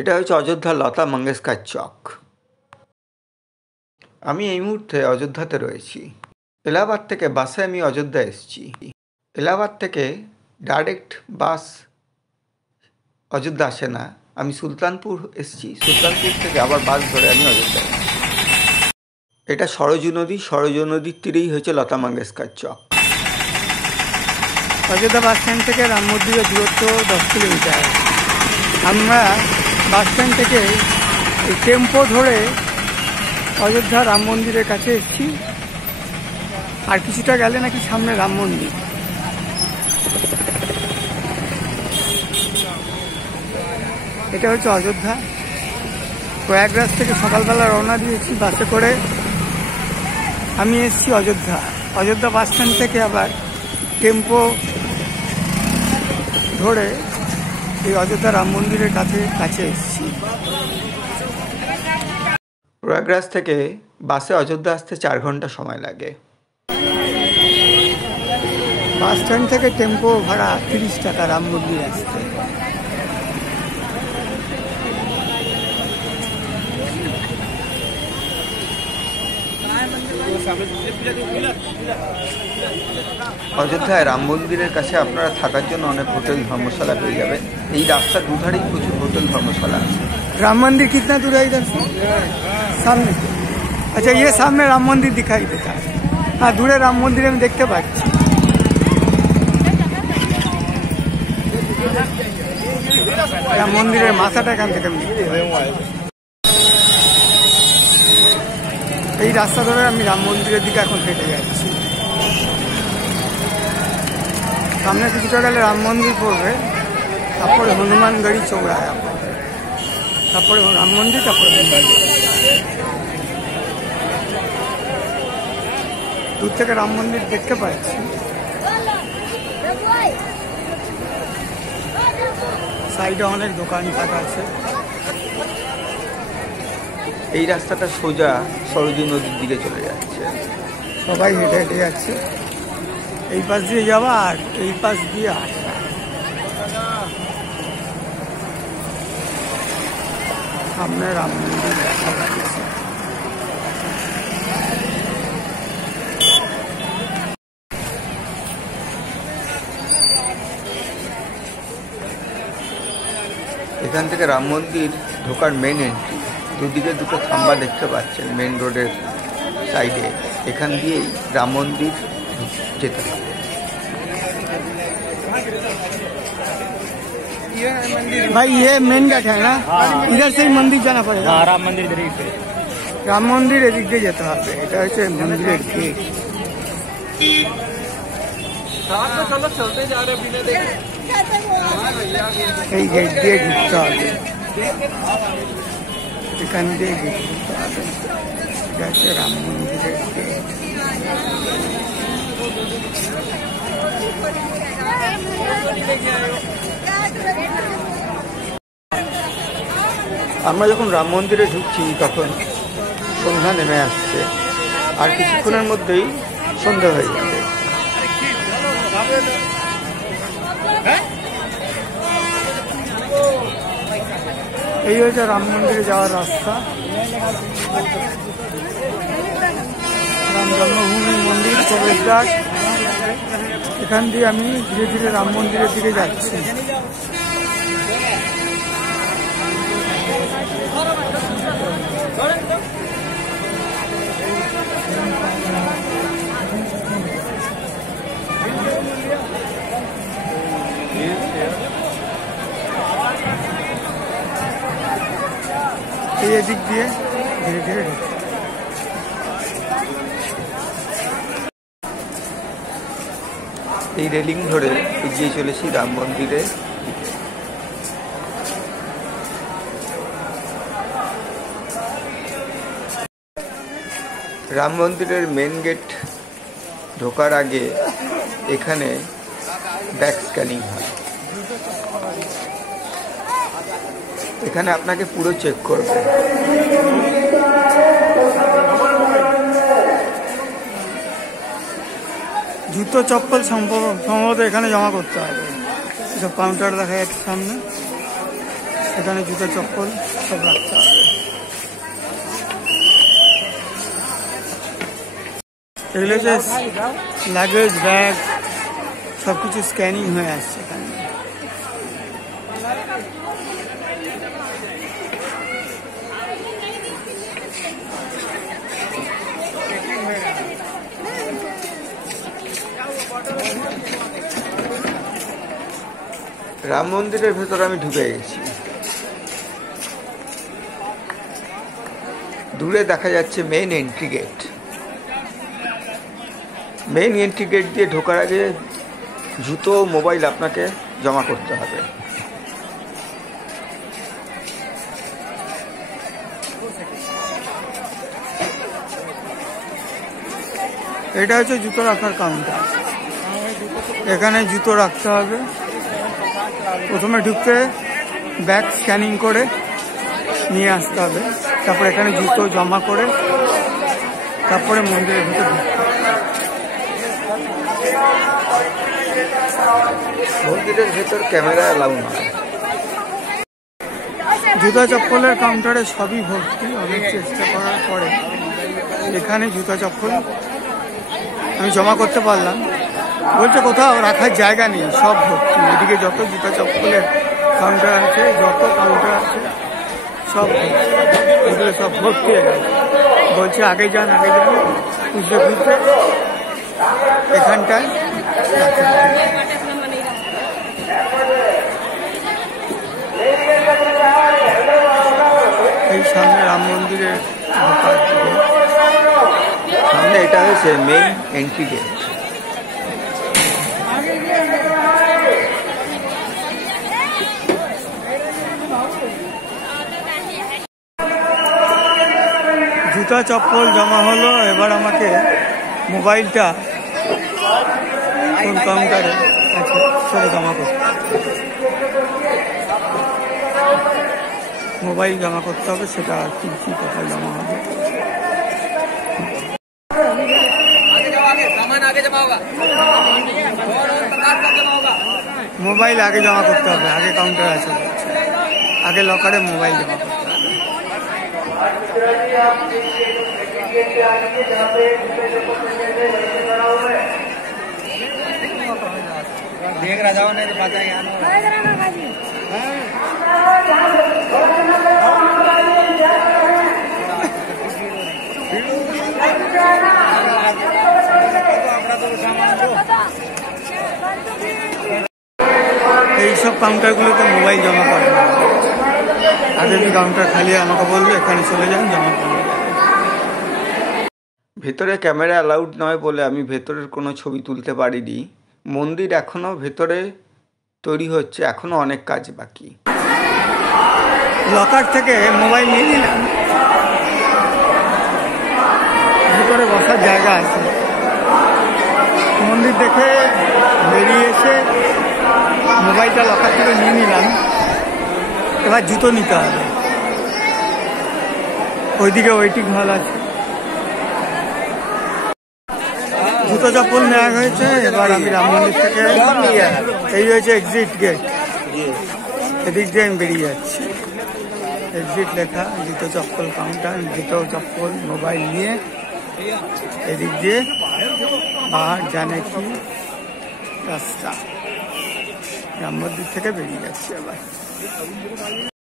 এটা হচ্ছে অযোধ্যার লতা মঙ্গেশকর চক। আমি এই মুহূর্তে অযোধ্যাতে রয়েছি। এলাহাবাদ থেকে বাসে আমি অযোধ্যা এসেছি। এলাহাবাদ থেকে ডাইরেক্ট বাস অযোধ্যা আসে না, আমি সুলতানপুর এসেছি। সুলতানপুর থেকে আবার বাস ধরে আমি অযোধ্যা এসেছি। এটা সরজু নদী, সরজু নদীর তীরেই হয়েছে লতা মঙ্গেশকর চক। অযোধ্যা বাস স্ট্যান্ড থেকে রাম মন্দিরের দূরত্ব 10 কিলোমিটার। আমরা বাস স্ট্যান্ড থেকে এই টেম্পো ধরে অযোধ্যা রাম মন্দিরের কাছে এসেছি। আর কিছুটা গেলে নাকি সামনে রাম মন্দির। এটা হচ্ছে অযোধ্যা। প্রয়াগরাজ থেকে সকালবেলা রওনা দিয়েছি বাসে করে। আমি এসেছি অযোধ্যা। অযোধ্যা বাস স্ট্যান্ড থেকে আবার টেম্পো ধরে এই অযোধ্যা রাম মন্দিরের কাছে এসেছি। প্রয়াগরাজ থেকে বাসে অযোধ্যা আসতে 4 ঘন্টা সময় লাগে। বাস স্ট্যান্ড থেকে টেম্পো ভাড়া 30 টাকা রাম মন্দির আসতে। অযোধ্যায় রাম মন্দিরের কাছে আপনারা থাকার জন্য অনেক হোটেল ধর্মশালা পেয়ে যাবেন। এই রাস্তার দুধারেই প্রচুর হোটেল ধর্মশালা আছে। राम मंदिर कितना दूर है इधर से? सामने। अच्छा, ये सामने राम मंदिर दिखाई देता है। हाँ, दूरे राम मंदिर में देखते पाচ্ছি। রাম মন্দিরের মাথাটা এখান থেকে এই রাস্তা ধরে আমি রাম মন্দিরের দিকে এখন হেঁটে যাচ্ছি। সামনে কিছুটা গেলে রাম মন্দির পড়বে, তারপরে হনুমানগড়ি চৌরায়া, তারপরে রাম মন্দির, তারপরে দূর থেকে রাম মন্দির দেখতে পাচ্ছি। সাইডে অনেক দোকানপাট আছে। এই রাস্তাটা সোজা সরজু নদীর দিকে চলে যাচ্ছে। সবাই হেঁটে হেঁটে যাচ্ছে। এই পাশ দিয়ে যাওয়া আর এই পাশ দিয়ে আসা। সামনে রাম মন্দির দেখা যাচ্ছে। এখান থেকে রাম মন্দির ঢোকার মেন এন্ট্রি। দুদিকে দুটো খাম্বা দেখতে পাচ্ছেন মেন রোডের সাইডে। এখান দিয়েই রাম মন্দির যেতে হবে। भाई ये मेन गेट है ना? इधर से ही मंदिर जाना पड़ेगा। हाँ, राम मंदिर इधर ही है। রাম মন্দির এদিক দিয়ে যেতে হবে। এটা হচ্ছে মন্দিরের গেট। এই গেট দিয়ে ঢুকতে হবে, এখান দিয়ে গেট ঢুকতে হবে। এটা হচ্ছে রাম মন্দিরের গেট। আমরা যখন রাম মন্দিরে ঢুকছি তখন সন্ধ্যা নেমে আসছে। আর কিছুক্ষণের মধ্যেই সন্ধ্যা হয়ে যাবে। এই হচ্ছে রাম মন্দিরে যাওয়ার রাস্তা। রাম জন্মভূমি মন্দির প্রবেশদ্বার। এখান দিয়ে আমি ধীরে ধীরে রাম মন্দিরের দিকে যাচ্ছি। এই এদিক দিয়ে ধীরে ধীরে ঢুকছি। এই রেলিং ধরে এগিয়ে চলেছি রাম মন্দিরে। রাম মন্দিরের মেন গেট ঢোকার আগে এখানে ব্যাক স্ক্যানিং হয়। এখানে আপনাকে পুরো চেক করবে। জুতো চপ্পল সম্ভবত এখানে জমা করতে হবে। সব কাউন্টার দেখা যাচ্ছে সামনে। এখানে জুতো চপ্পল সব রাখতে হবে। এগুলো হচ্ছে লাগেজ, ব্যাগ, সবকিছু স্ক্যানিং হয়ে আসছে এখানে। রাম মন্দিরের ভেতরে আমি ঢুকে গেছি। দূরে দেখা যাচ্ছে main entry gate. Main entry gate দিয়ে ঢোকার আগে জুতো, মোবাইল আপনাকে জমা করতে হবে। এটা হচ্ছে জুতো রাখার কাউন্টার। এখানে জুতো রাখতে হবে। প্রথমে ঢুকতে ব্যাগ স্ক্যানিং করে নিয়ে আসতে হবে, তারপর এখানে জুতো জমা করে তারপরে মন্দিরের ভিতরে ঢুকতে হবে। মন্দিরের ভেতর ক্যামেরা অ্যালাউ নয়। জুতা চপ্পলের কাউন্টারে সবই ভর্তি। অনেক চেষ্টা করার পরে এখানে জুতা চপ্পল আমি জমা করতে পারলাম। বলছে কোথাও রাখার জায়গা নেই, সব ভর্তি। এদিকে যত জুতা চপ্পলের কাউন্টার আছে, যত কাউন্টার আছে সব এগুলো সব ভর্তি হয়ে গেছে। বলছে আগে যান, খুঁজতে খুঁজতে এখানটায় এই সামনে রাম মন্দিরের সামনে এটা হয়েছে মেইন এন্ট্রি গেট। জুতা চপ্পল জমা হলো। এবার আমাকে মোবাইলটা কোন কাউন্টারে আছে সেটা জমা করতে, মোবাইল জমা করতে হবে। সেটা কি কোথায় জমা হবে? মোবাইল আগে জমা করতে হবে। আগে কাউন্টার আছে, আগে লকারে মোবাইল জমা করতে হবে। देख रहा जाओ नहीं तो पता है এইসব কাউন্টারগুলোতে মোবাইল জমা করে না। আগে যদি কাউন্টার খালি আমাকে বলবে এখানে চলে যান, জমা করবে। ভেতরে ক্যামেরা অ্যালাউড নয় বলে আমি ভেতরের কোনো ছবি তুলতে পারিনি। মন্দির এখনও ভেতরে তৈরি হচ্ছে, এখনও অনেক কাজ বাকি। লকার থেকে মোবাইল নিয়ে নিলাম। ভিতরে বসার জায়গা আছে। মন্দির দেখে বেরিয়ে এসে মোবাইলটা লকার থেকে নিয়ে নিলাম। এবার জুতো নিতে হবে। ওইদিকে ওয়েটিং হল আছে, জুতো চপ্পল নেওয়া হয়েছে। এবার আমি রাম মন্দির থেকে, এই হয়েছে এক্সিট গেট, এদিক দিয়ে আমি বেরিয়ে যাচ্ছি। এক্সিট লেখা, জুতো চপ্পল কাউন্টার, জুতো চপ্পল মোবাইল নিয়ে এদিক দিয়ে বাহার জানে কি রাস্তা, রাম মন্দির থেকে বেরিয়ে যাচ্ছি আবার।